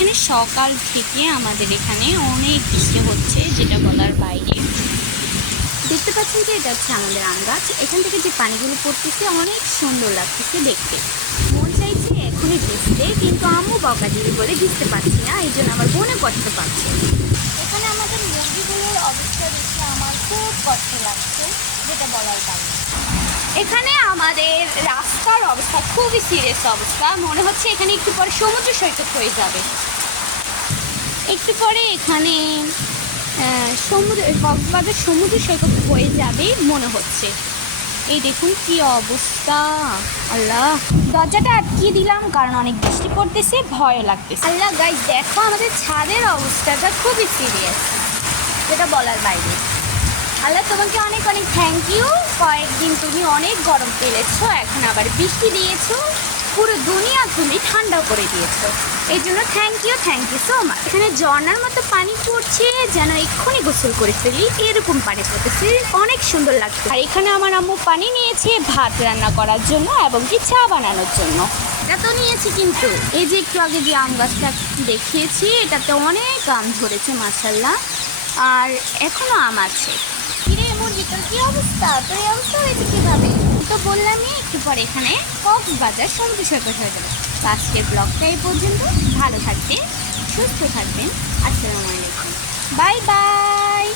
এখানে সকাল থেকে আমাদের এখানে অনেক বৃষ্টি হচ্ছে, যেটা বলার বাইরে। দেখতে পাচ্ছেন যে এটা হচ্ছে আমাদের আম গাছ। এখান থেকে যে পানিগুলো পড়তেছে অনেক সুন্দর লাগতেছে দেখতে। মন চাইছে এখনই ভিজতে, কিন্তু আম্মু বকা দিবে বলে ভিজতে পারছি না, এই জন্য আমার মনে কষ্ট পাচ্ছে। এখানে আমাদের মুরগিগুলোর অবস্থা দেখে আমার খুব কষ্ট লাগছে, যেটা বলার বাইরে। এখানে আমাদের রাস্তার অবস্থা খুবই সিরিয়াস অবস্থা, মনে হচ্ছে এখানে একটু পরে সমুদ্র সৈকত হয়ে যাবে। একটু পরে এখানে কক্সবাজার সমুদ্র সৈকত হয়ে যাবে মনে হচ্ছে। এই দেখুন কি অবস্থা, আল্লাহ। দরজাটা আটকিয়ে দিলাম কারণ অনেক বৃষ্টি পড়তেছে, ভয় লাগতেছে। আল্লাহ গাইস, দেখো আমাদের ছাদের অবস্থাটা খুবই সিরিয়াস, যেটা বলার বাইরে। আল্লাহ, তোমাকে অনেক অনেক থ্যাংক ইউ। কয়েকদিন তুমি অনেক গরম পেলেছো, এখন আবার বৃষ্টি দিয়েছো, পুরো দুনিয়া তুমি ঠান্ডা করে দিয়েছো, এই জন্য থ্যাংক ইউ সো মাচ। এখানে ঝর্ণার মতো পানি পড়ছে, যেন এক্ষুনি গোসল করে ফেলি এরকম পানি পড়তেছে, অনেক সুন্দর লাগছে। আর এখানে আমার আম্মু পানি নিয়েছে ভাত রান্না করার জন্য এবং কি চা বানানোর জন্য। এটা তো নিয়েছি, কিন্তু এই যে একটু আগে যে আম গাছটা দেখিয়েছি, এটাতে অনেক আম ধরেছে মাশাআল্লাহ, আর এখনো আম আছে। কিরে মুরগি, তোর কি অবস্থা? তোর এই অবস্থা হয়েছে কিভাবে? তো বললামই একটু পরে এখানে কক্সবাজার সমুদ্র সৈকত হয়ে যাবে। তো আজকের ব্লগটা এই পর্যন্ত। ভালো থাকবেন, সুস্থ থাকবেন। আসসালামু আলাইকুম, বাই বাই।